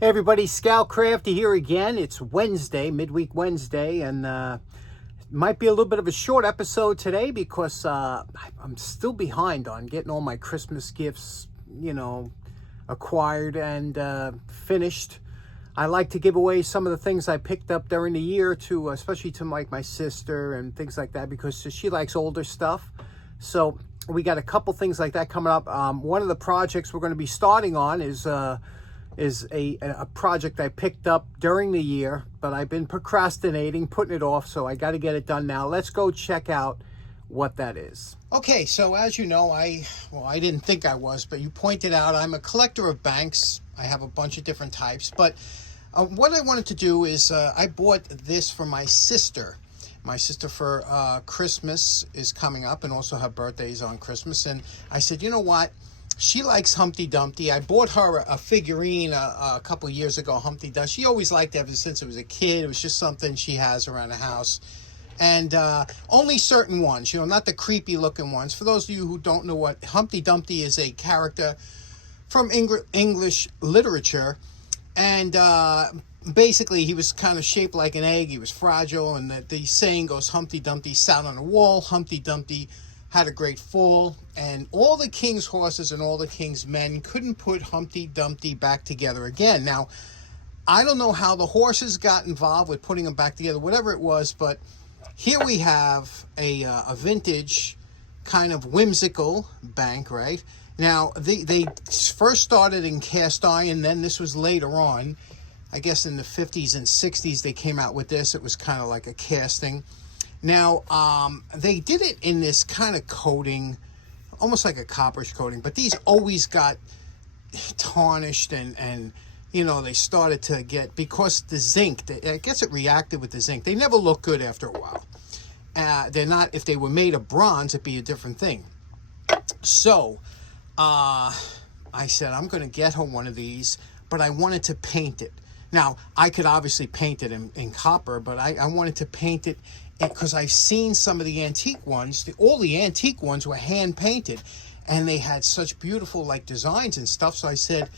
Hey everybody, Scout Crafty here again. It's Wednesday, midweek Wednesday, and it might be a little bit of a short episode today because I'm still behind on getting all my Christmas gifts, acquired and finished. I like to give away some of the things I picked up during the year to, especially to my sister and things like that, because she likes older stuff. So we got a couple things like that coming up. One of the projects we're going to be starting on is a project I picked up during the year, but I've been procrastinating, putting it off, so I got to get it done now. Let's go check out what that is. Okay, so as you know, I didn't think I was, but you pointed out I'm a collector of banks. I have a bunch of different types, but what I wanted to do is I bought this for my sister. My sister for Christmas is coming up, and also her birthday is on Christmas, and I said, you know what? She likes Humpty Dumpty. I bought her a figurine a couple of years ago, Humpty Dumpty. She always liked it ever since it was a kid. It was just something she has around the house. And only certain ones, not the creepy looking ones. For those of you who don't know what Humpty Dumpty is, a character from English literature. And basically he was kind of shaped like an egg. He was fragile. And the saying goes, Humpty Dumpty sat on a wall. Humpty Dumpty had a great fall, and all the king's horses and all the king's men couldn't put Humpty Dumpty back together again. Now, I don't know how the horses got involved with putting them back together, whatever it was, but here we have a vintage kind of whimsical bank, right? Now, they first started in cast iron, then this was later on. I guess in the 50s and 60s they came out with this. It was kind of like a casting. Now, they did it in this kind of coating, almost like a copperish coating, but these always got tarnished and they started to get, because the zinc, I guess it reacted with the zinc. They never look good after a while. They're not, if they were made of bronze, it'd be a different thing. So, I said, I'm going to get her one of these, but I wanted to paint it. Now, I could obviously paint it in copper, but I wanted to paint it because I've seen some of the antique ones. All the antique ones were hand painted, and they had such beautiful designs and stuff. So I said,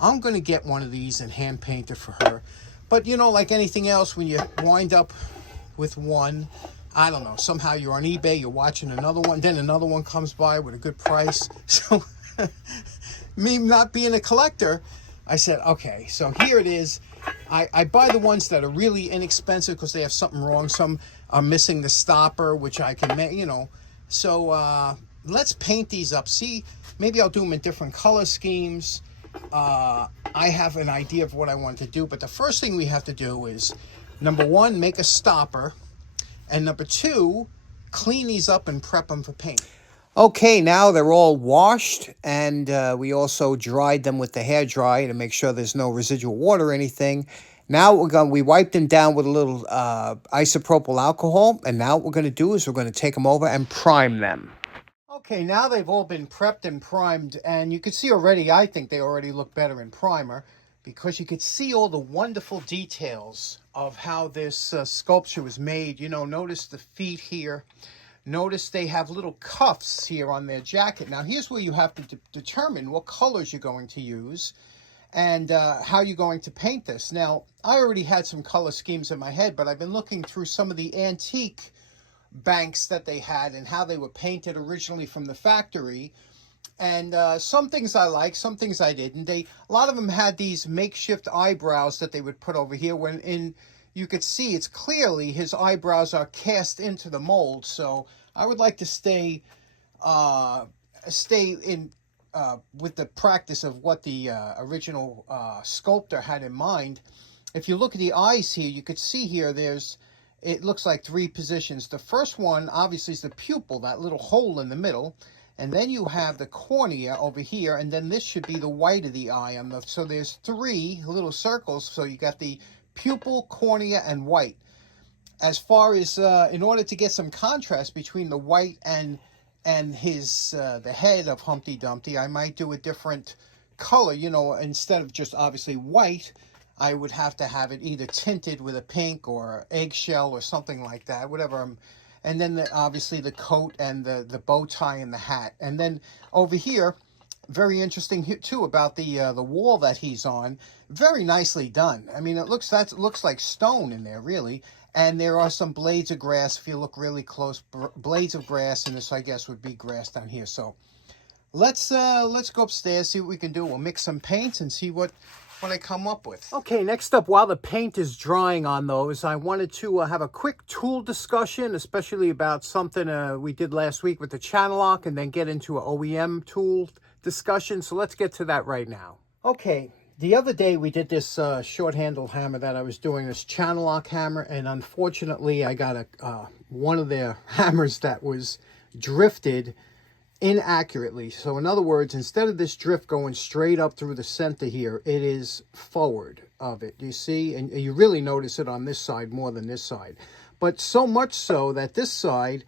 I'm going to get one of these and hand paint it for her. But like anything else, when you wind up with one, I don't know, somehow you're on eBay, you're watching another one, then another one comes by with a good price. So me not being a collector, I said, okay, so here it is. I buy the ones that are really inexpensive because they have something wrong. Some are missing the stopper, which I can make, So let's paint these up. See, maybe I'll do them in different color schemes. I have an idea of what I want to do, but the first thing we have to do is, number one, make a stopper, and number two, clean these up and prep them for paint. Okay, now they're all washed, and we also dried them with the hairdryer to make sure there's no residual water or anything. Now we wiped them down with a little isopropyl alcohol, and now what we're going to do is we're going to take them over and prime them. Okay, now they've all been prepped and primed, and you can see already, I think they already look better in primer, because you could see all the wonderful details of how this sculpture was made. Notice the feet here. Notice they have little cuffs here on their jacket. Now, here's where you have to determine what colors you're going to use and how you're going to paint this. Now, I already had some color schemes in my head, but I've been looking through some of the antique banks that they had and how they were painted originally from the factory. And some things I like, some things I didn't. A lot of them had these makeshift eyebrows that they would put over here when you could see it's clearly his eyebrows are cast into the mold. So I would like to stay in with the practice of what the original sculptor had in mind. If you look at the eyes here, you could see here it looks like three positions. The first one obviously is the pupil, that little hole in the middle. And then you have the cornea over here, and then this should be the white of the eye. So there's three little circles. So you got the pupil, cornea, and white. As far as in order to get some contrast between the white and his the head of Humpty Dumpty, I might do a different color. Instead of just obviously white, I would have to have it either tinted with a pink or eggshell or something like that, whatever. And then obviously the coat and the bow tie and the hat. And then over here, very interesting here too about the wall that he's on. Very nicely done. I mean, it looks like stone in there, really. And there are some blades of grass. If you look really close, blades of grass, and this, I guess, would be grass down here. So let's go upstairs, see what we can do. We'll mix some paints and see what I come up with. Okay, next up, while the paint is drying on those, I wanted to have a quick tool discussion, especially about something we did last week with the channel lock, and then get into an OEM tool discussion. So let's get to that right now. Okay, the other day we did this short handle hammer that I was doing, this channel lock hammer, and unfortunately I got one of their hammers that was drifted inaccurately. So in other words, instead of this drift going straight up through the center here, it is forward of it. You see, and you really notice it on this side more than this side. But so much so that this side,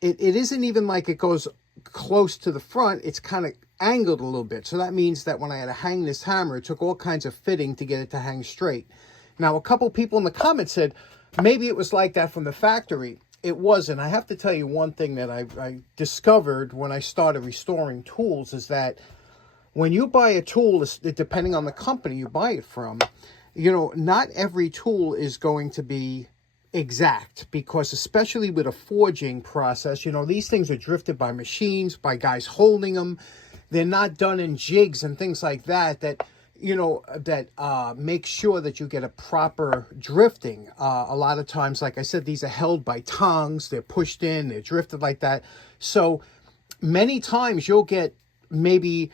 it isn't even like it goes close to the front. It's kind of angled a little bit. So that means that when I had to hang this hammer, it took all kinds of fitting to get it to hang straight. Now, a couple people in the comments said maybe it was like that from the factory. It wasn't. I have to tell you one thing that I discovered when I started restoring tools is that when you buy a tool, depending on the company you buy it from, you know, not every tool is going to be exact, because especially with a forging process, you know, these things are drifted by machines, by guys holding them. They're not done in jigs and things like that, you know, that make sure that you get a proper drifting. A lot of times, like I said, these are held by tongs. They're pushed in, they're drifted like that. So many times you'll get maybe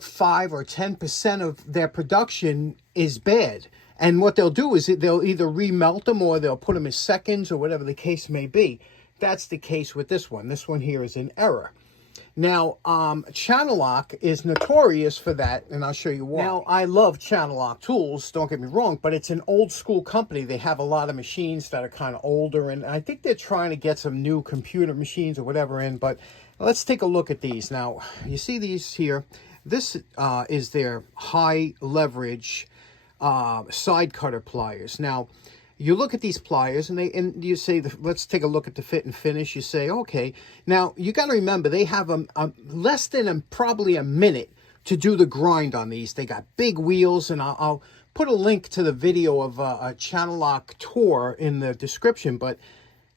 5 or 10% of their production is bad. And what they'll do is they'll either remelt them or they'll put them as seconds or whatever the case may be. That's the case with this one. This one here is an error. Now, channel lock is notorious for that, and I'll show you why. Now, I love channel lock tools, don't get me wrong, but it's an old school company. They have a lot of machines that are kind of older, and I think they're trying to get some new computer machines or whatever in, but let's take a look at these. Now, you see these here? This is their high leverage side cutter pliers. Now, you look at these pliers and you say, let's take a look at the fit and finish. You say, okay. Now, you got to remember, they have less than probably a minute to do the grind on these. They got big wheels, and I'll put a link to the video of a channel lock tour in the description, but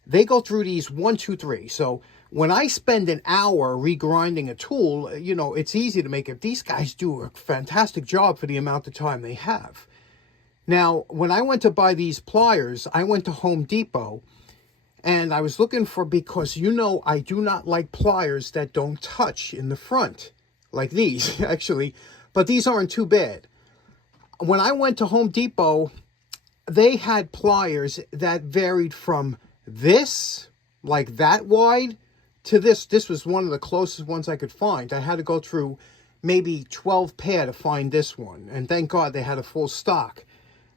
they go through these 1, 2, 3. So when I spend an hour regrinding a tool, you know, it's easy to make it. These guys do a fantastic job for the amount of time they have. Now, when I went to buy these pliers, I went to Home Depot, and I was looking for, because, you know, I do not like pliers that don't touch in the front, like these, actually, but these aren't too bad. When I went to Home Depot, they had pliers that varied from this, like that wide, to this. This was one of the closest ones I could find. I had to go through maybe 12 pair to find this one, and thank God they had a full stock.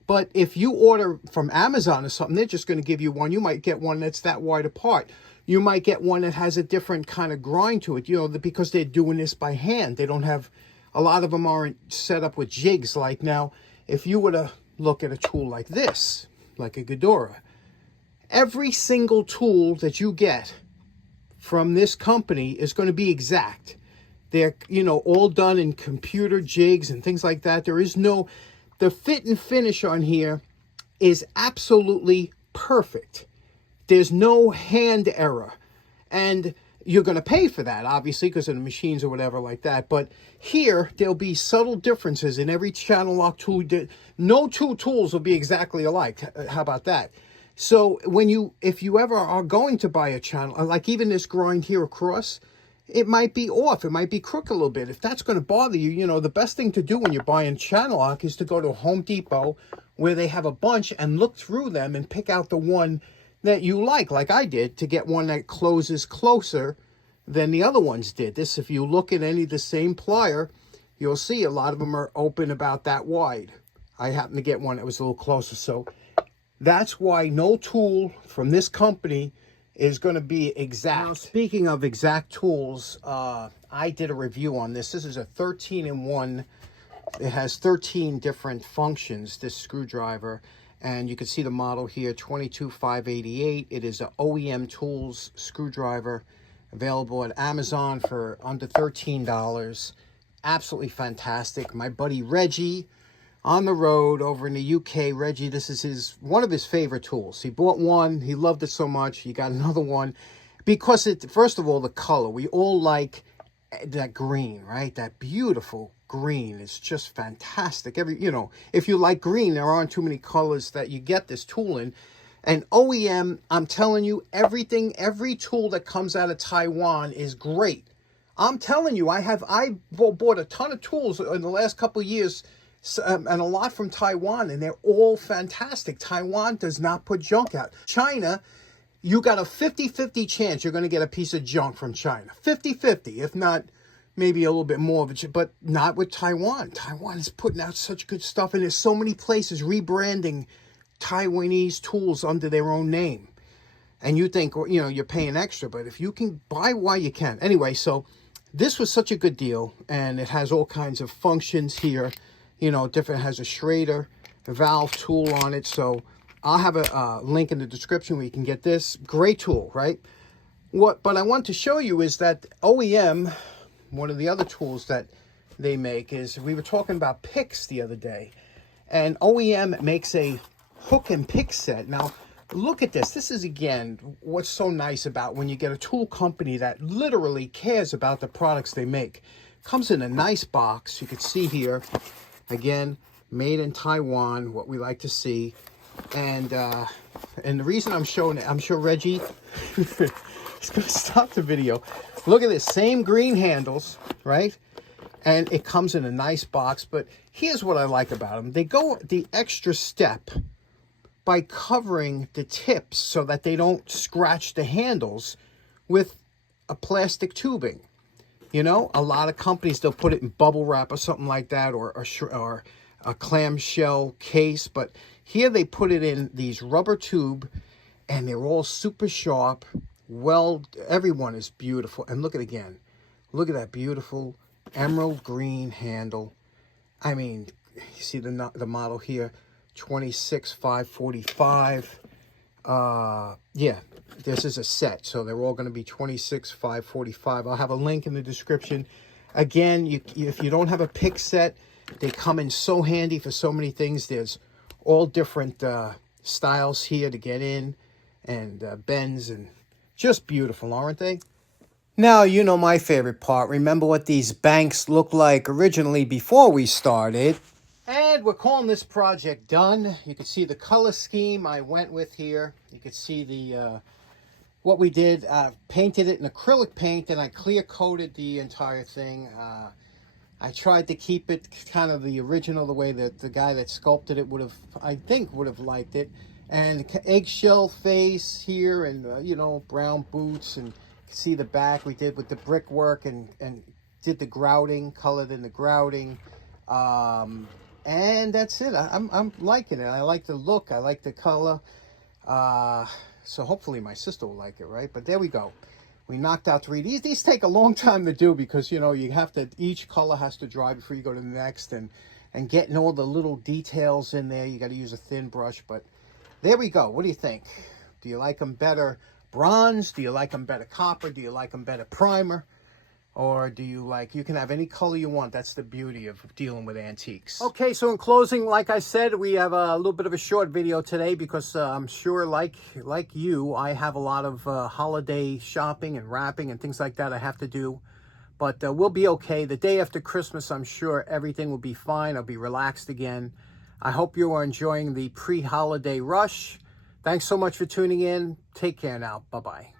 But if you order from Amazon or something, they're just going to give you one. You might get one that's that wide apart. You might get one that has a different kind of grind to it, you know, because they're doing this by hand. They don't have, a lot of them aren't set up with jigs. Like now, if you were to look at a tool like this, like a Ghidorah, every single tool that you get from this company is going to be exact. They're, you know, all done in computer jigs and things like that. There is no... The fit and finish on here is absolutely perfect. There's no hand error. And you're going to pay for that, obviously, because of the machines or whatever like that. But here, there'll be subtle differences in every channel lock tool. No two tools will be exactly alike. How about that? So if you ever are going to buy a channel, like even this grind here across, it might be off. It might be crooked a little bit. If that's going to bother you, you know, the best thing to do when you're buying channel lock is to go to Home Depot, where they have a bunch, and look through them and pick out the one that you like I did, to get one that closes closer than the other ones did. This, if you look at any of the same plier, you'll see a lot of them are open about that wide. I happened to get one that was a little closer. So that's why no tool from this company is going to be exact. Now, speaking of exact tools, I did a review on this. This is a 13-in-1. It has 13 different functions, this screwdriver. And you can see the model here, 22588. It is an OEM Tools screwdriver, available at Amazon for under $13. absolutely fantastic. My buddy Reggie on the road over in the UK, Reggie, this is one of his favorite tools. He bought one, he loved it so much, he got another one because first of all, the color. We all like that green, right? That beautiful green is just fantastic. If you like green, there aren't too many colors that you get this tool in. And OEM, I'm telling you, every tool that comes out of Taiwan is great. I'm telling you, I bought a ton of tools in the last couple of years, and a lot from Taiwan, and they're all fantastic. Taiwan does not put junk out. China, you got a 50-50 chance you're going to get a piece of junk from China. 50-50, if not maybe a little bit more of it, but not with Taiwan. Taiwan is putting out such good stuff, and there's so many places rebranding Taiwanese tools under their own name. And you think, you're paying extra, but if you can buy while you can. Anyway, so this was such a good deal, and it has all kinds of functions here. Different, has a Schrader, a valve tool on it. So I'll have a link in the description where you can get this. Great tool, right? But I want to show you is that OEM, one of the other tools that they make is, we were talking about picks the other day, and OEM makes a hook and pick set. Now, look at this. This is, again, what's so nice about when you get a tool company that literally cares about the products they make. Comes in a nice box. You can see here, again, made in Taiwan, what we like to see. And the reason I'm showing it, I'm sure Reggie is going to stop the video. Look at this, same green handles, right? And it comes in a nice box. But here's what I like about them. They go the extra step by covering the tips so that they don't scratch the handles with a plastic tubing. A lot of companies, they'll put it in bubble wrap or something like that, or a clamshell case. But here they put it in these rubber tube, and they're all super sharp. Well, everyone is beautiful. And look at that beautiful emerald green handle. I mean, you see the model here, 26545. Yeah, this is a set, so they're all going to be 26545. I'll have a link in the description. Again, if you don't have a pick set, they come in so handy for so many things. There's all different styles here to get in, and bends, and just beautiful, aren't they? Now, my favorite part. Remember what these banks looked like originally before we started. And we're calling this project done. You can see the color scheme I went with here. You can see the what we did. Painted it in acrylic paint, and I clear coated the entire thing. I tried to keep it kind of the original, the way that the guy that sculpted it would have liked it. And eggshell face here, and brown boots, and see the back we did with the brickwork, and did the grouting, colored in the grouting. And that's it. I'm liking it. I like the look. I like the color. So hopefully my sister will like it, right? But there we go. We knocked out 3. These take a long time to do because, you have to, each color has to dry before you go to the next. And getting all the little details in there, you got to use a thin brush. But there we go. What do you think? Do you like them better bronze? Do you like them better copper? Do you like them better primer? Or do you you can have any color you want. That's the beauty of dealing with antiques. Okay, so in closing, like I said, we have a little bit of a short video today because I'm sure, like you, I have a lot of holiday shopping and wrapping and things like that I have to do. But we'll be okay. The day after Christmas, I'm sure everything will be fine. I'll be relaxed again. I hope you are enjoying the pre-holiday rush. Thanks so much for tuning in. Take care now. Bye-bye.